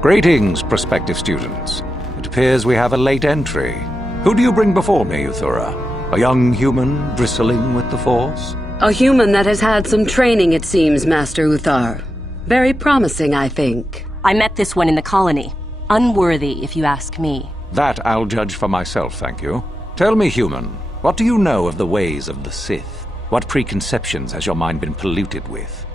Greetings, prospective students. It appears we have a late entry. Who do you bring before me, Uthar? A young human bristling with the Force? A human that has had some training, it seems, Master Uthar. Very promising, I think. I met this one in the colony. Unworthy, if you ask me. That I'll judge for myself, thank you. Tell me, human, what do you know of the ways of the Sith? What preconceptions has your mind been polluted with?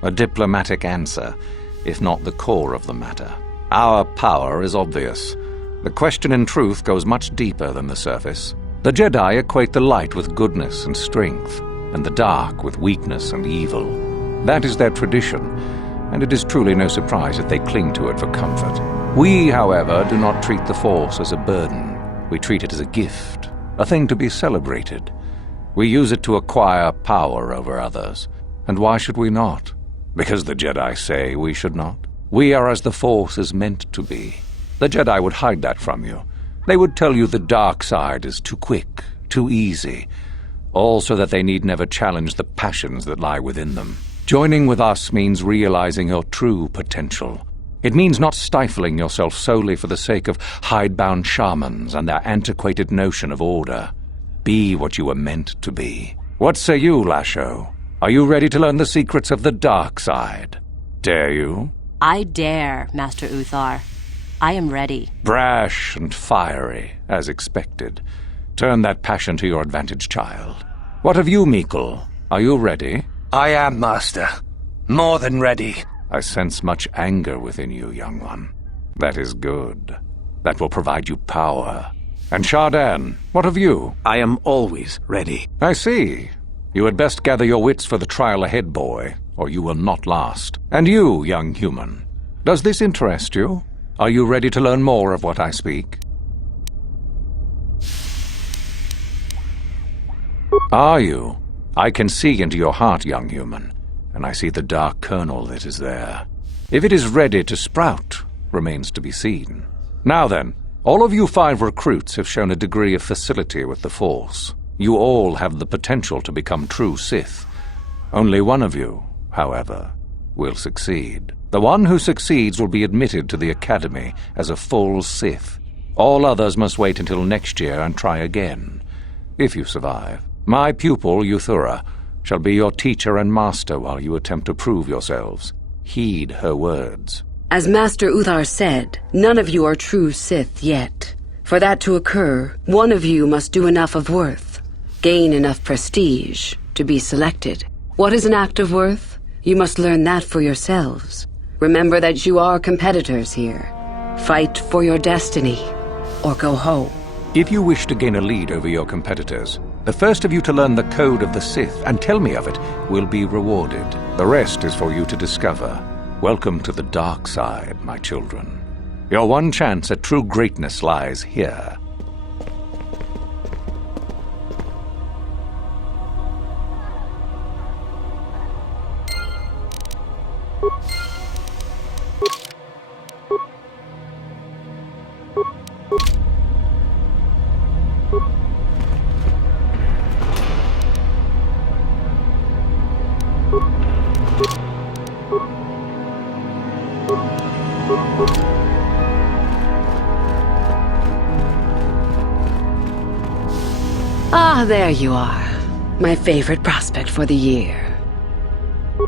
A diplomatic answer, if not the core of the matter. Our power is obvious. The question in truth goes much deeper than the surface. The Jedi equate the light with goodness and strength, and the dark with weakness and evil. That is their tradition, and it is truly no surprise that they cling to it for comfort. We, however, do not treat the Force as a burden. We treat it as a gift, a thing to be celebrated. We use it to acquire power over others. And why should we not? Because the Jedi say we should not. We are as the Force is meant to be. The Jedi would hide that from you. They would tell you the dark side is too quick, too easy, all so that they need never challenge the passions that lie within them. Joining with us means realizing your true potential. It means not stifling yourself solely for the sake of hidebound shamans and their antiquated notion of order. Be what you were meant to be. What say you, Lasho? Are you ready to learn the secrets of the dark side? Dare you? I dare, Master Uthar. I am ready. Brash and fiery, as expected. Turn that passion to your advantage, child. What of you, Meekle? Are you ready? I am, Master. More than ready. I sense much anger within you, young one. That is good. That will provide you power. And Shardan, what of you? I am always ready. I see. You had best gather your wits for the trial ahead, boy, or you will not last. And you, young human, does this interest you? Are you ready to learn more of what I speak? Are you? I can see into your heart, young human, and I see the dark kernel that is there. If it is ready to sprout, remains to be seen. Now then, all of you 5 recruits have shown a degree of facility with the Force. You all have the potential to become true Sith. Only one of you, however, will succeed. The one who succeeds will be admitted to the Academy as a full Sith. All others must wait until next year and try again, if you survive. My pupil, Uthar, shall be your teacher and master while you attempt to prove yourselves. Heed her words. As Master Uthar said, none of you are true Sith yet. For that to occur, one of you must do enough of worth. Gain enough prestige to be selected. What is an act of worth? You must learn that for yourselves. Remember that you are competitors here. Fight for your destiny, or go home. If you wish to gain a lead over your competitors, the first of you to learn the code of the Sith and tell me of it will be rewarded. The rest is for you to discover. Welcome to the dark side, my children. Your one chance at true greatness lies here. Ah, there you are. My favorite prospect for the year.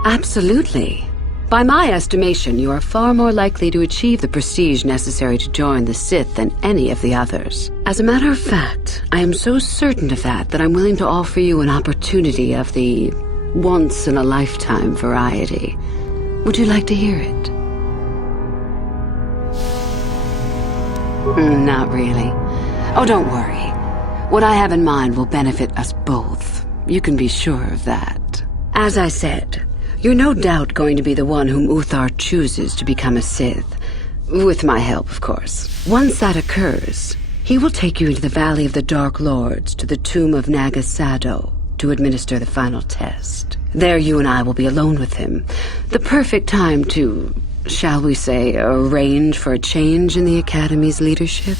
Absolutely. By my estimation, you are far more likely to achieve the prestige necessary to join the Sith than any of the others. As a matter of fact, I am so certain of that I'm willing to offer you an opportunity of the once-in-a-lifetime variety. Would you like to hear it? Not really. Oh, don't worry. What I have in mind will benefit us both. You can be sure of that. As I said, you're no doubt going to be the one whom Uthar chooses to become a Sith. With my help, of course. Once that occurs, he will take you into the Valley of the Dark Lords to the tomb of Nagasado to administer the final test. There you and I will be alone with him. The perfect time to, shall we say, arrange for a change in the Academy's leadership.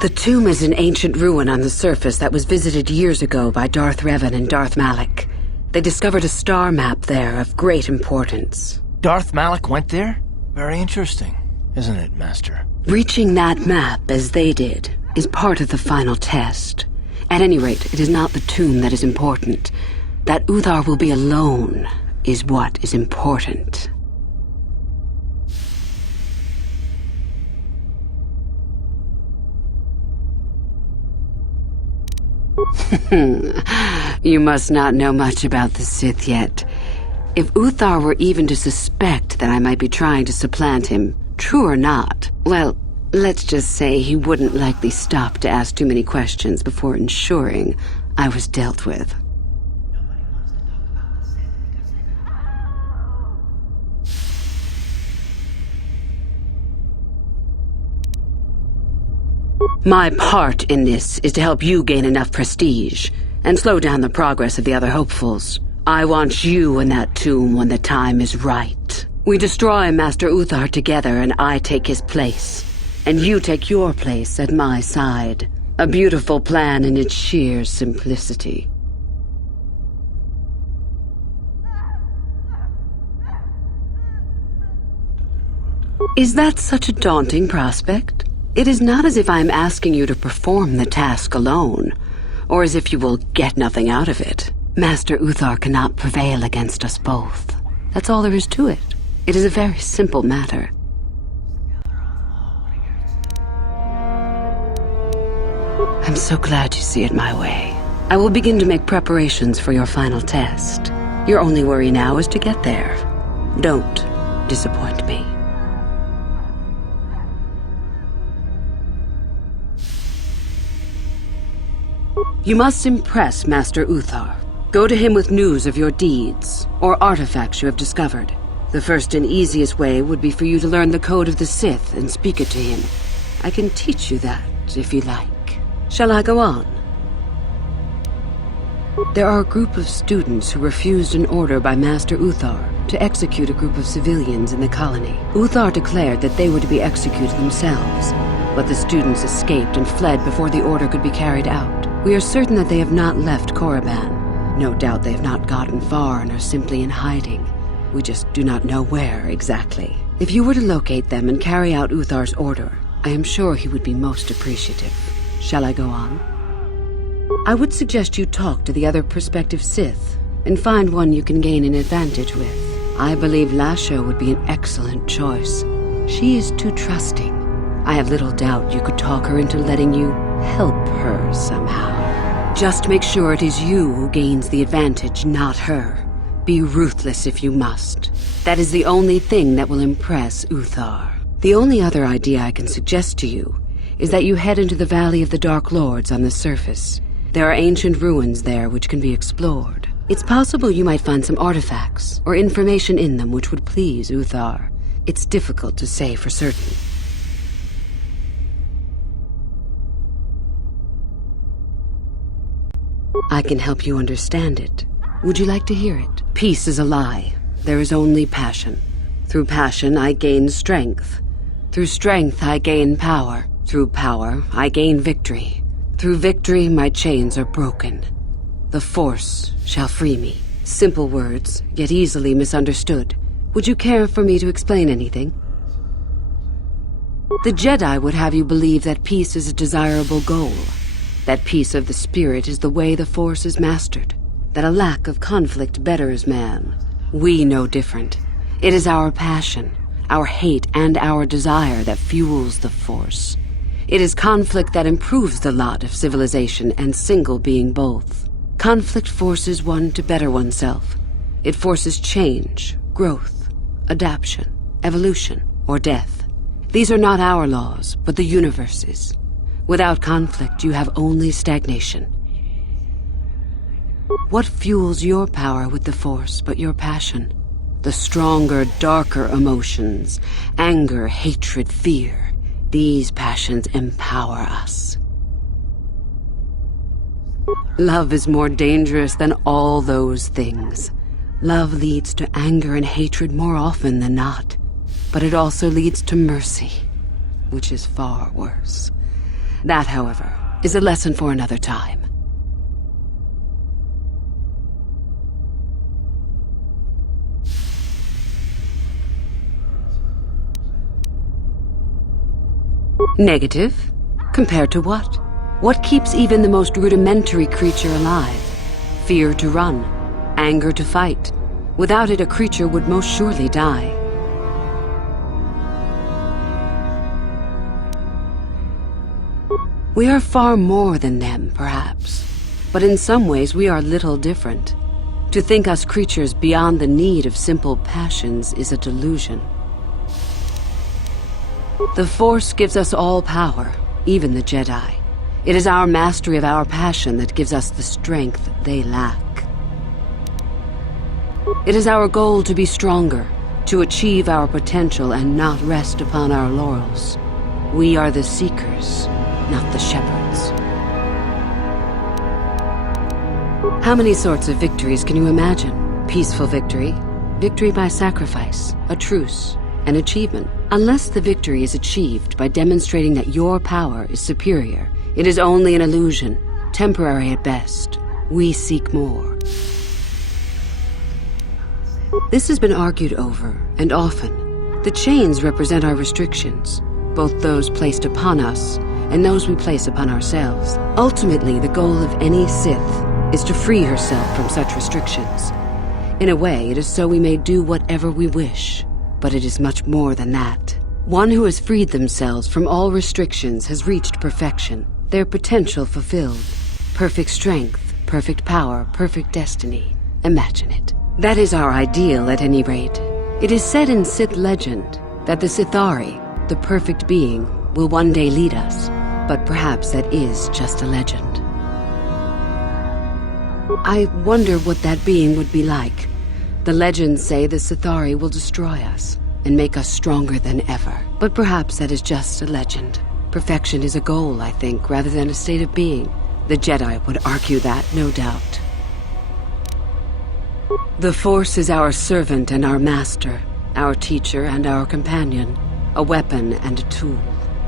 The tomb is an ancient ruin on the surface that was visited years ago by Darth Revan and Darth Malak. They discovered a star map there of great importance. Darth Malak went there? Very interesting, isn't it, Master? Reaching that map, as they did, is part of the final test. At any rate, it is not the tomb that is important. That Uthar will be alone is what is important. You must not know much about the Sith yet. If Uthar were even to suspect that I might be trying to supplant him, true or not, well, let's just say he wouldn't likely stop to ask too many questions before ensuring I was dealt with. My part in this is to help you gain enough prestige and slow down the progress of the other hopefuls. I want you in that tomb when the time is right. We destroy Master Uthar together and I take his place. And you take your place at my side. A beautiful plan in its sheer simplicity. Is that such a daunting prospect? It is not as if I am asking you to perform the task alone, or as if you will get nothing out of it. Master Uthar cannot prevail against us both. That's all there is to it. It is a very simple matter. I'm so glad you see it my way. I will begin to make preparations for your final test. Your only worry now is to get there. Don't disappoint me. You must impress Master Uthar. Go to him with news of your deeds, or artifacts you have discovered. The first and easiest way would be for you to learn the code of the Sith and speak it to him. I can teach you that, if you like. Shall I go on? There are a group of students who refused an order by Master Uthar to execute a group of civilians in the colony. Uthar declared that they were to be executed themselves, but the students escaped and fled before the order could be carried out. We are certain that they have not left Korriban. No doubt they have not gotten far and are simply in hiding. We just do not know where exactly. If you were to locate them and carry out Uthar's order, I am sure he would be most appreciative. Shall I go on? I would suggest you talk to the other prospective Sith and find one you can gain an advantage with. I believe Lasho would be an excellent choice. She is too trusting. I have little doubt you could talk her into letting you help her somehow. Just make sure it is you who gains the advantage, not her. Be ruthless if you must. That is the only thing that will impress Uthar. The only other idea I can suggest to you is that you head into the Valley of the Dark Lords on the surface. There are ancient ruins there which can be explored. It's possible you might find some artifacts or information in them which would please Uthar. It's difficult to say for certain. I can help you understand it. Would you like to hear it? Peace is a lie. There is only passion. Through passion, I gain strength. Through strength, I gain power. Through power, I gain victory. Through victory, my chains are broken. The Force shall free me. Simple words, yet easily misunderstood. Would you care for me to explain anything? The Jedi would have you believe that peace is a desirable goal. That peace of the spirit is the way the Force is mastered. That a lack of conflict betters man. We know different. It is our passion, our hate, and our desire that fuels the Force. It is conflict that improves the lot of civilization and single being both. Conflict forces one to better oneself. It forces change, growth, adaptation, evolution, or death. These are not our laws, but the universe's. Without conflict, you have only stagnation. What fuels your power with the Force but your passion? The stronger, darker emotions, anger, hatred, fear, these passions empower us. Love is more dangerous than all those things. Love leads to anger and hatred more often than not, but it also leads to mercy, which is far worse. That, however, is a lesson for another time. Negative? Compared to what? What keeps even the most rudimentary creature alive? Fear to run, anger to fight. Without it, a creature would most surely die. We are far more than them, perhaps. But in some ways, we are little different. To think us creatures beyond the need of simple passions is a delusion. The Force gives us all power, even the Jedi. It is our mastery of our passion that gives us the strength they lack. It is our goal to be stronger, to achieve our potential and not rest upon our laurels. We are the seekers, not the shepherds. How many sorts of victories can you imagine? Peaceful victory, victory by sacrifice, a truce, an achievement. Unless the victory is achieved by demonstrating that your power is superior, it is only an illusion, temporary at best. We seek more. This has been argued over, and often. The chains represent our restrictions, both those placed upon us and those we place upon ourselves. Ultimately, the goal of any Sith is to free herself from such restrictions. In a way, it is so we may do whatever we wish, but it is much more than that. One who has freed themselves from all restrictions has reached perfection, their potential fulfilled. Perfect strength, perfect power, perfect destiny. Imagine it. That is our ideal, at any rate. It is said in Sith legend that the Sithari, the perfect being, will one day lead us, but perhaps that is just a legend. I wonder what that being would be like. The legends say the Sithari will destroy us and make us stronger than ever, but perhaps that is just a legend. Perfection is a goal, I think, rather than a state of being. The Jedi would argue that, no doubt. The Force is our servant and our master, our teacher and our companion, a weapon and a tool.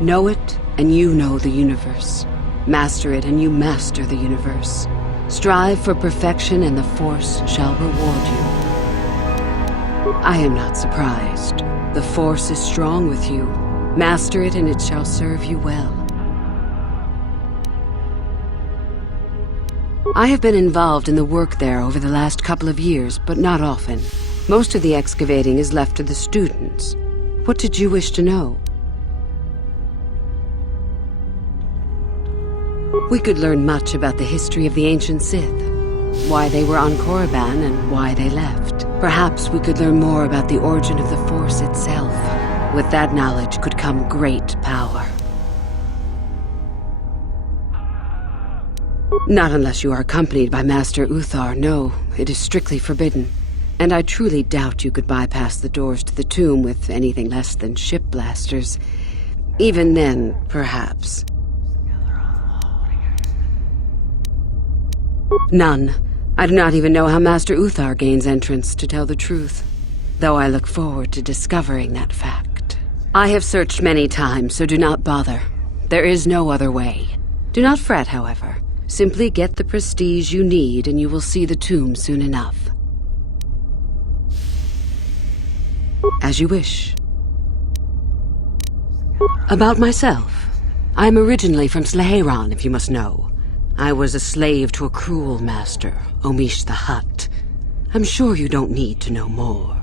Know it, and you know the universe. Master it, and you master the universe. Strive for perfection, and the Force shall reward you. I am not surprised. The Force is strong with you. Master it, and it shall serve you well. I have been involved in the work there over the last couple of years, but not often. Most of the excavating is left to the students. What did you wish to know? We could learn much about the history of the ancient Sith, why they were on Korriban and why they left. Perhaps we could learn more about the origin of the Force itself. With that knowledge could come great power. Not unless you are accompanied by Master Uthar. No, it is strictly forbidden. And I truly doubt you could bypass the doors to the tomb with anything less than ship blasters. Even then, perhaps. None. I do not even know how Master Uthar gains entrance, to tell the truth. Though I look forward to discovering that fact. I have searched many times, so do not bother. There is no other way. Do not fret, however. Simply get the prestige you need, and you will see the tomb soon enough. As you wish. About myself. I am originally from Slaheron, if you must know. I was a slave to a cruel master, Omish the Hutt. I'm sure you don't need to know more.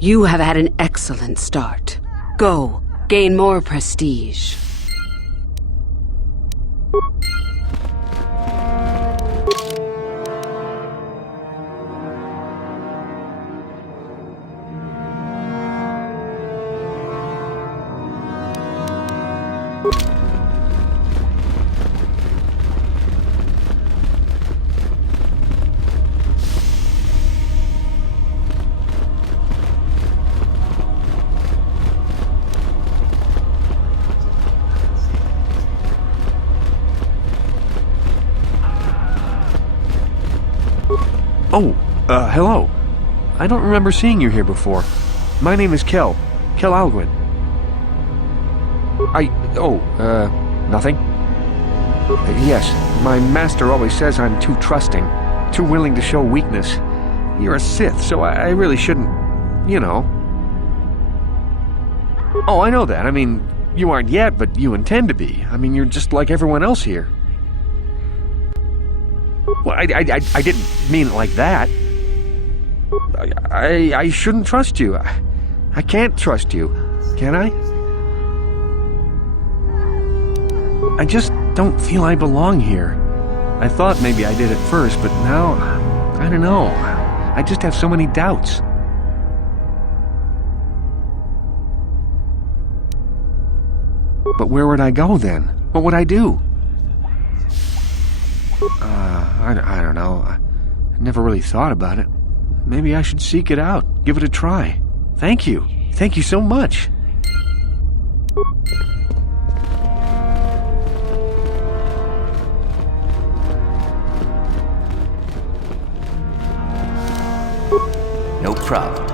You have had an excellent start. Go, gain more prestige. Hello. I don't remember seeing you here before. My name is Kel Alwyn. Nothing? Yes, my master always says I'm too trusting, too willing to show weakness. You're a Sith, so I really shouldn't, you know. Oh, I know that. I mean, you aren't yet, but you intend to be. I mean, you're just like everyone else here. Well, I didn't mean it like that. I shouldn't trust you. I can't trust you. Can I? I just don't feel I belong here. I thought maybe I did at first, but now, I don't know. I just have so many doubts. But where would I go then? What would I do? I don't know. I never really thought about it. Maybe I should seek it out, give it a try. Thank you. Thank you so much. No problem.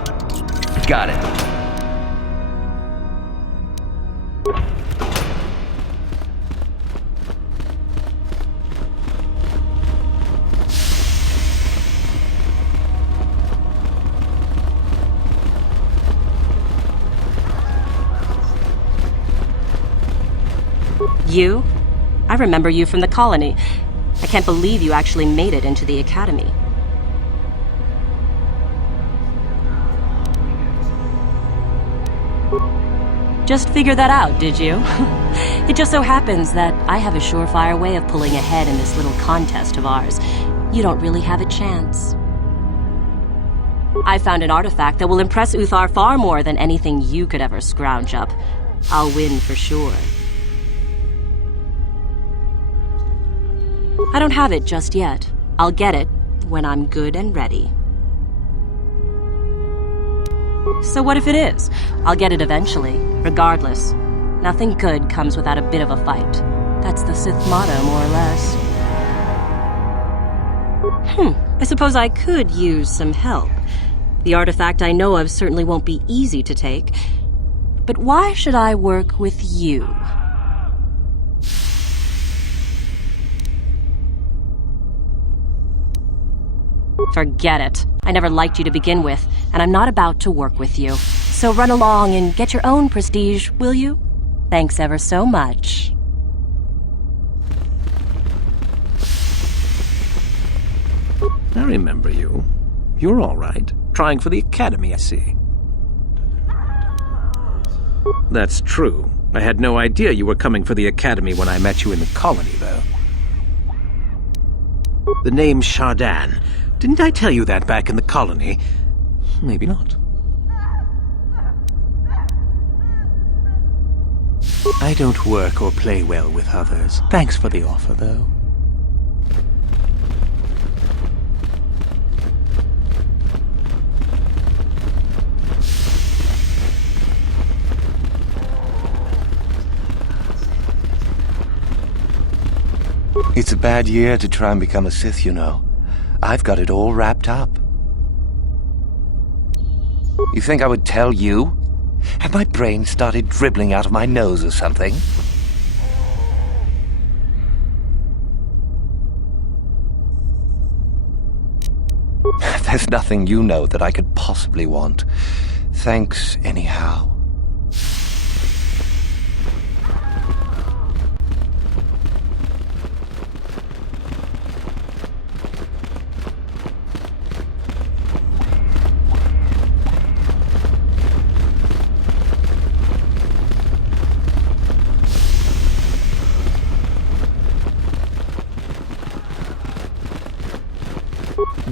Got it. You? I remember you from the colony. I can't believe you actually made it into the academy. Just figured that out, did you? It just so happens that I have a surefire way of pulling ahead in this little contest of ours. You don't really have a chance. I found an artifact that will impress Uthar far more than anything you could ever scrounge up. I'll win for sure. I don't have it just yet. I'll get it when I'm good and ready. So what if it is? I'll get it eventually, regardless. Nothing good comes without a bit of a fight. That's the Sith motto, more or less. I suppose I could use some help. The artifact I know of certainly won't be easy to take. But why should I work with you? Forget it. I never liked you to begin with, and I'm not about to work with you. So run along and get your own prestige, will you? Thanks ever so much. I remember you. You're all right. Trying for the academy, I see. That's true. I had no idea you were coming for the academy when I met you in the colony, though. The name's Shardan. Didn't I tell you that back in the colony? Maybe not. I don't work or play well with others. Thanks for the offer, though. It's a bad year to try and become a Sith, you know. I've got it all wrapped up. You think I would tell you? Have my brain started dribbling out of my nose or something? There's nothing you know that I could possibly want. Thanks, anyhow.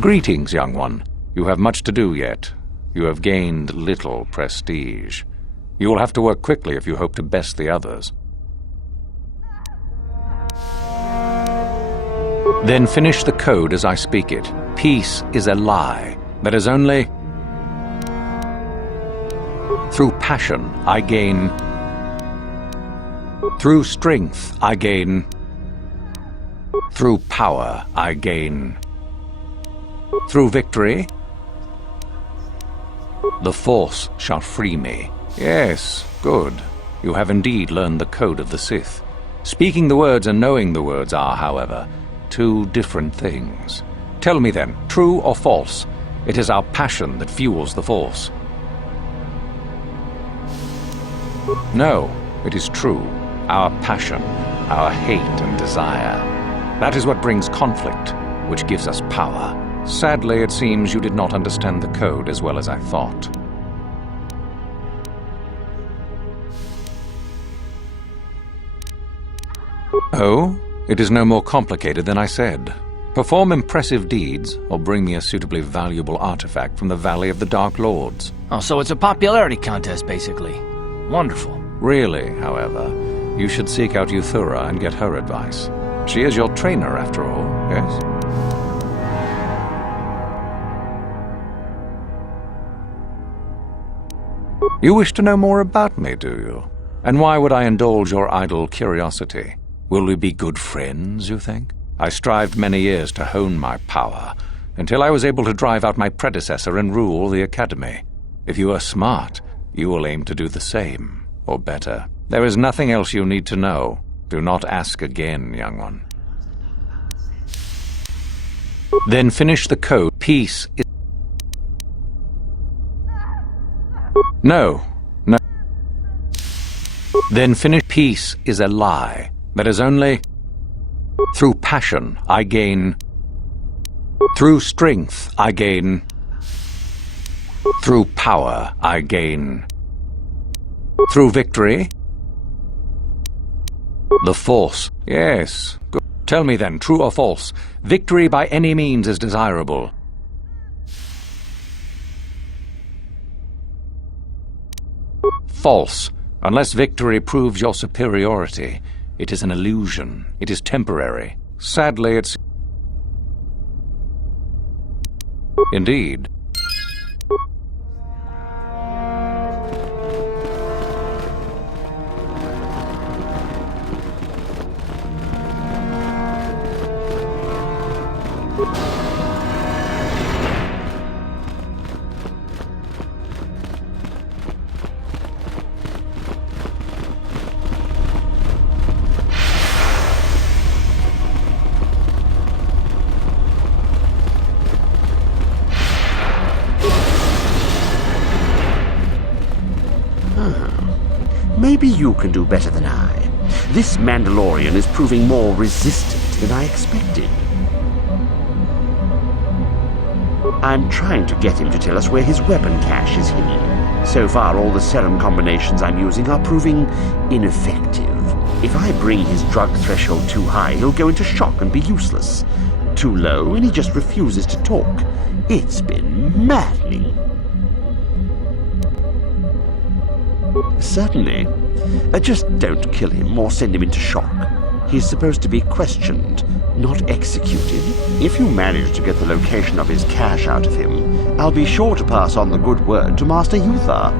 Greetings, young one. You have much to do yet. You have gained little prestige. You will have to work quickly if you hope to best the others. Then finish the code as I speak it. Peace is a lie. That is only... Through passion, I gain... Through strength, I gain... Through power, I gain... Through victory, the Force shall free me. Yes, good. You have indeed learned the code of the Sith. Speaking the words and knowing the words are, however, two different things. Tell me then, true or false? It is our passion that fuels the Force. No, it is true. Our passion, our hate and desire. That is what brings conflict, which gives us power. Sadly, it seems you did not understand the code as well as I thought. Oh, it is no more complicated than I said. Perform impressive deeds, or bring me a suitably valuable artifact from the Valley of the Dark Lords. Oh, so it's a popularity contest, basically. Wonderful. Really, however, you should seek out Uthar and get her advice. She is your trainer, after all, yes? You wish to know more about me, do you? And why would I indulge your idle curiosity? Will we be good friends, you think? I strived many years to hone my power, until I was able to drive out my predecessor and rule the Academy. If you are smart, you will aim to do the same, or better. There is nothing else you need to know. Do not ask again, young one. Then finish the code. Peace is... No. Then finish. Peace is a lie. That is only... Through passion, I gain. Through strength, I gain. Through power, I gain. Through victory, the Force. Yes. Good. Tell me then, true or false? Victory by any means is desirable. False. Unless victory proves your superiority, it is an illusion. It is temporary. Sadly, it's... Indeed. Maybe you can do better than I. This Mandalorian is proving more resistant than I expected. I'm trying to get him to tell us where his weapon cache is hidden. So far, all the serum combinations I'm using are proving ineffective. If I bring his drug threshold too high, he'll go into shock and be useless. Too low, and he just refuses to talk. It's been maddening. Certainly. Just don't kill him or send him into shock. He's supposed to be questioned, not executed. If you manage to get the location of his cache out of him, I'll be sure to pass on the good word to Master Uthar.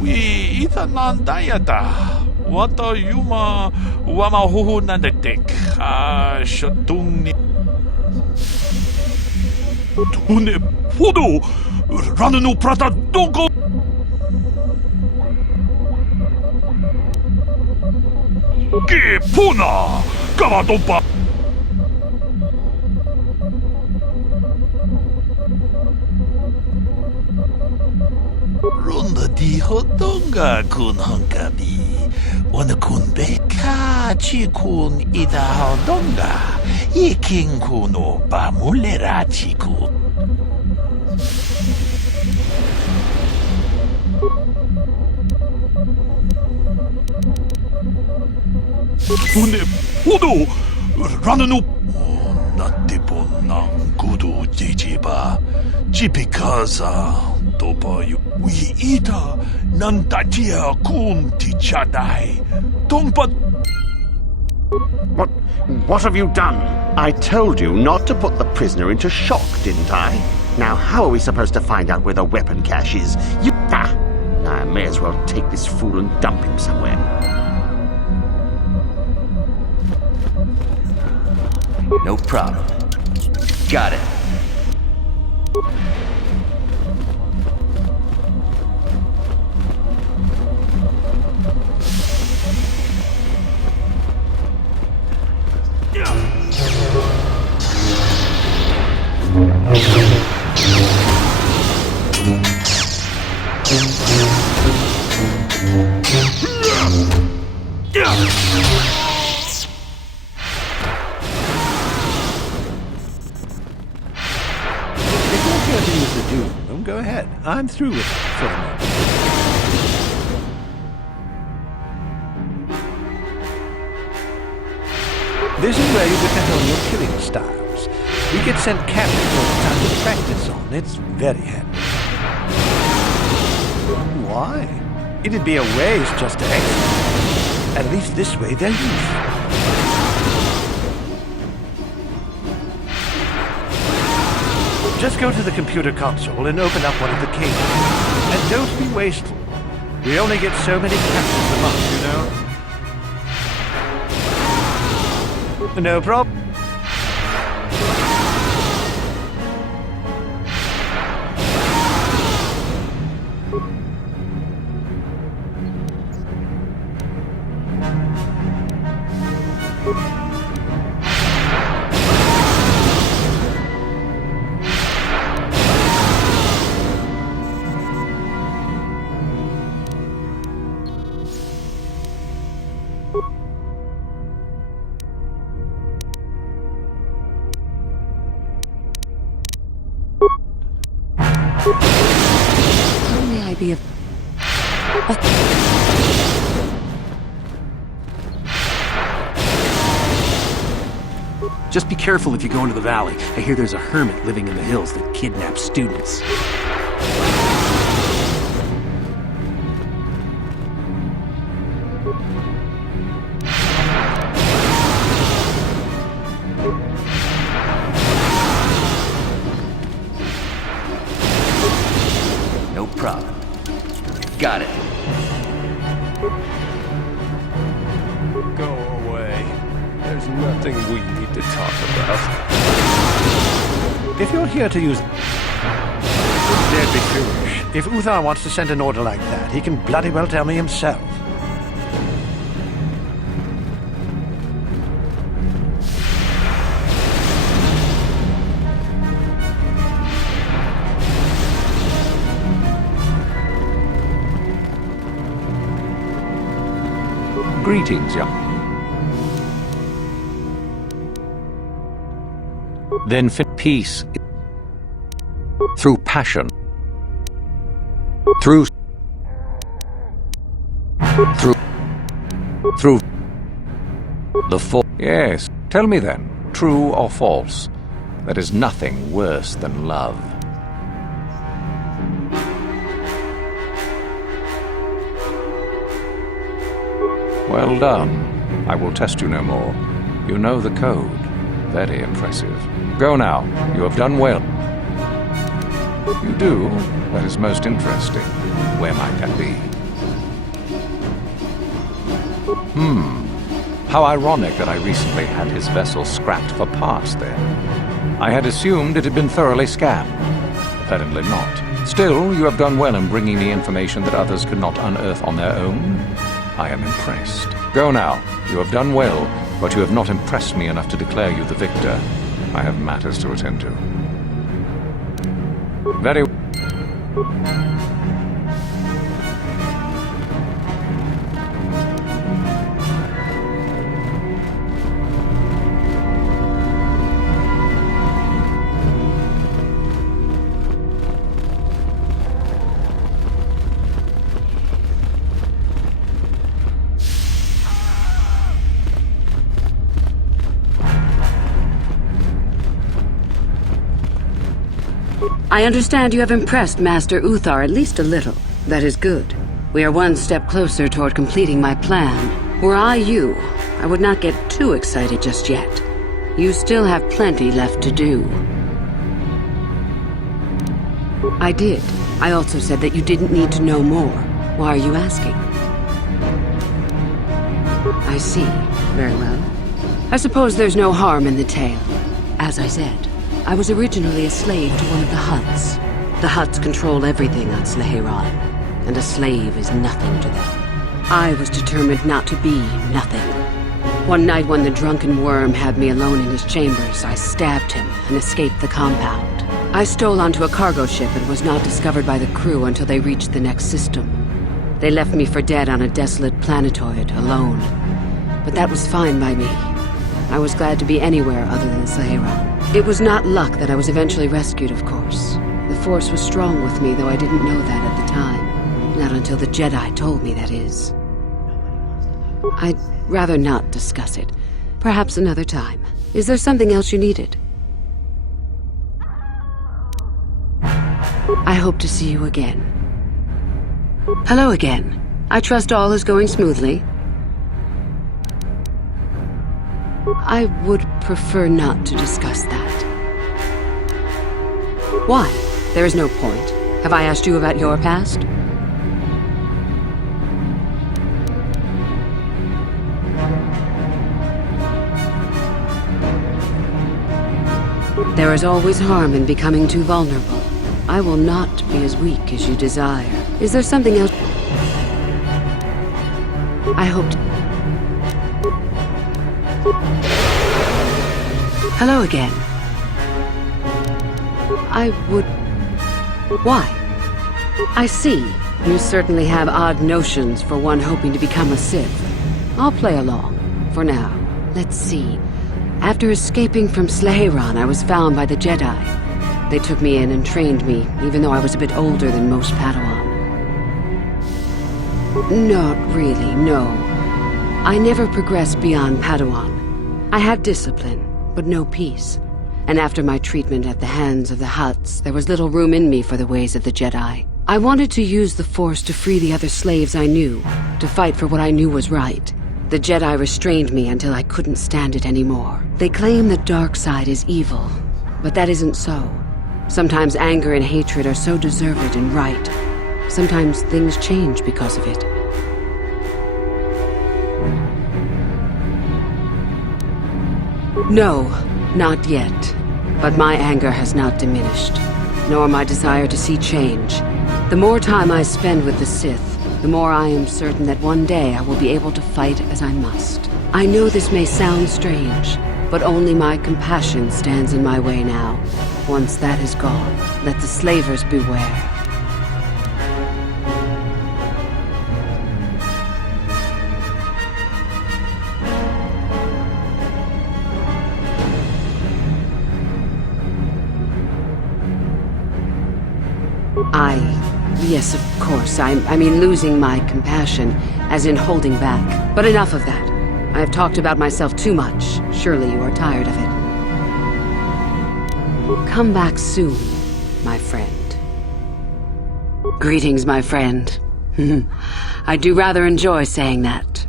We itanandayata. Wata yuma wamahuhu nandetek. Shotungni. Tune podo ranno prata doko. Ke puna kavadopa. Runda di hodonga kun hankabi. Wana kun beka chi kun ida hodonga. Ikin kuno bamulera chiku. Tune podo ranno natipon kudu jijiba jipikaza topayu we ita nandatia kun tichadai tompa. What have you done? I told you not to put the prisoner into shock, didn't I? Now how are we supposed to find out where the weapon cache is? I may as well take this fool and dump him somewhere. No problem. Got it. Go ahead. I'm through with it for the moment. This is where you get to hone your killing styles. We get sent captives all the time to practice on. It's very handy. Why? It'd be a waste just to exit. At least this way they're useful. Just go to the computer console and open up one of the cages. And don't be wasteful. We only get so many captives a month, you know? No problem. How may I be of... Just be careful if you go into the valley. I hear there's a hermit living in the hills that kidnaps students. No problem. Got it. Go away. There's nothing we need to talk about. If you're here to use... They'd be foolish. If Uthar wants to send an order like that, he can bloody well tell me himself. Greetings, young. Then peace through passion, through the fall. Yes, tell me then, true or false? There is nothing worse than love. Well done. I will test you no more. You know the code. Very impressive. Go now. You have done well. You do? That is most interesting. Where might that be? How ironic that I recently had his vessel scrapped for parts then. I had assumed it had been thoroughly scanned. Apparently not. Still, you have done well in bringing me information that others could not unearth on their own. I am impressed. Go now. You have done well, but you have not impressed me enough to declare you the victor. I have matters to attend to. Very... I understand you have impressed Master Uthar at least a little. That is good. We are one step closer toward completing my plan. Were I you, I would not get too excited just yet. You still have plenty left to do. I did. I also said that you didn't need to know more. Why are you asking? I see. Very well. I suppose there's no harm in the tale. As I said, I was originally a slave to one of the Hutts. The Hutts control everything on Sleheyron, and a slave is nothing to them. I was determined not to be nothing. One night when the drunken worm had me alone in his chambers, I stabbed him and escaped the compound. I stole onto a cargo ship and was not discovered by the crew until they reached the next system. They left me for dead on a desolate planetoid, alone. But that was fine by me. I was glad to be anywhere other than Sleheyron. It was not luck that I was eventually rescued, of course. The Force was strong with me, though I didn't know that at the time. Not until the Jedi told me, that is. I'd rather not discuss it. Perhaps another time. Is there something else you needed? I hope to see you again. Hello again. I trust all is going smoothly. I would prefer not to discuss that. Why? There is no point. Have I asked you about your past? There is always harm in becoming too vulnerable. I will not be as weak as you desire. Is there something else? I hope to... Hello again. I would... Why? I see. You certainly have odd notions for one hoping to become a Sith. I'll play along, for now. Let's see. After escaping from Sleheyron, I was found by the Jedi. They took me in and trained me, even though I was a bit older than most Padawan. Not really, no. I never progressed beyond Padawan. I had discipline, but no peace. And after my treatment at the hands of the Hutts, there was little room in me for the ways of the Jedi. I wanted to use the Force to free the other slaves I knew, to fight for what I knew was right. The Jedi restrained me until I couldn't stand it anymore. They claim the dark side is evil, but that isn't so. Sometimes anger and hatred are so deserved and right. Sometimes things change because of it. No, not yet. But my anger has not diminished, nor my desire to see change. The more time I spend with the Sith, the more I am certain that one day I will be able to fight as I must. I know this may sound strange, but only my compassion stands in my way now. Once that is gone, let the slavers beware. Yes, of course. I mean losing my compassion, as in holding back. But enough of that. I have talked about myself too much. Surely you are tired of it. Come back soon, my friend. Greetings, my friend. I do rather enjoy saying that.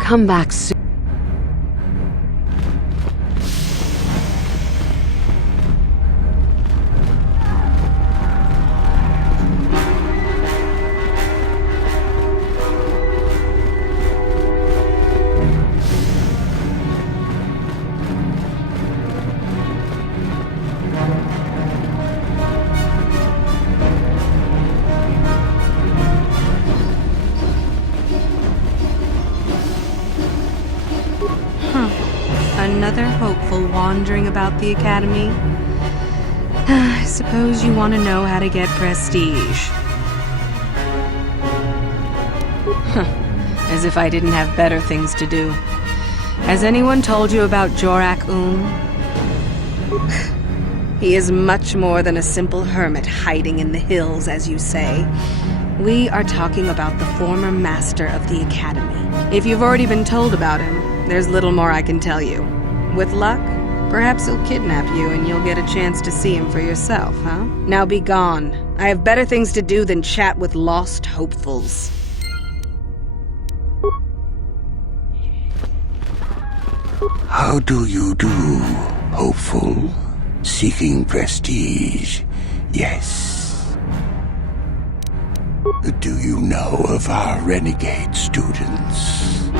Come back soon. Another hopeful wandering about the academy. I suppose you want to know how to get prestige. As if I didn't have better things to do. Has anyone told you about Jorak He is much more than a simple hermit hiding in the hills, as you say. We are talking about the former master of the academy. If you've already been told about him, there's little more I can tell you. With luck, perhaps he'll kidnap you and you'll get a chance to see him for yourself, huh? Now be gone. I have better things to do than chat with lost hopefuls. How do you do, hopeful? Seeking prestige, yes. Do you know of our renegade students?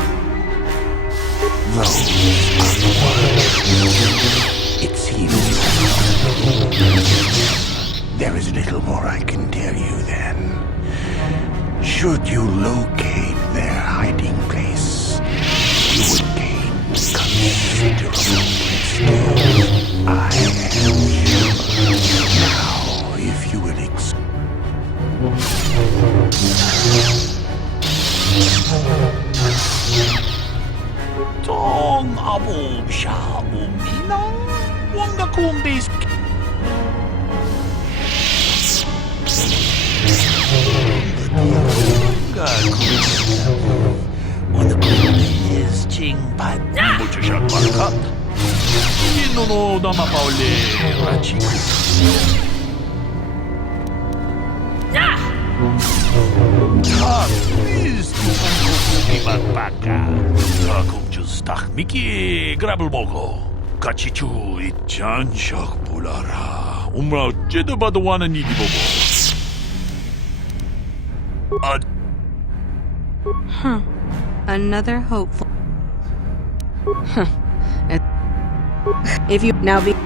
Those are the ones. It seems there is little more I can tell you then. Should you locate their hiding place, you would gain considerable prestige. I am sure. Now, if you will Tong abong siya uminang wanga kumbis. Wanda kumbis ching pat mucho siya kalkat. Inuno na mapauli rachiku. Is Korriban baka. Takong Diyos takmiki grabel mogo. Kachichu itchan siyak pulara. Umrao jedo badawanan ni dibobo. Another hopeful. If you now be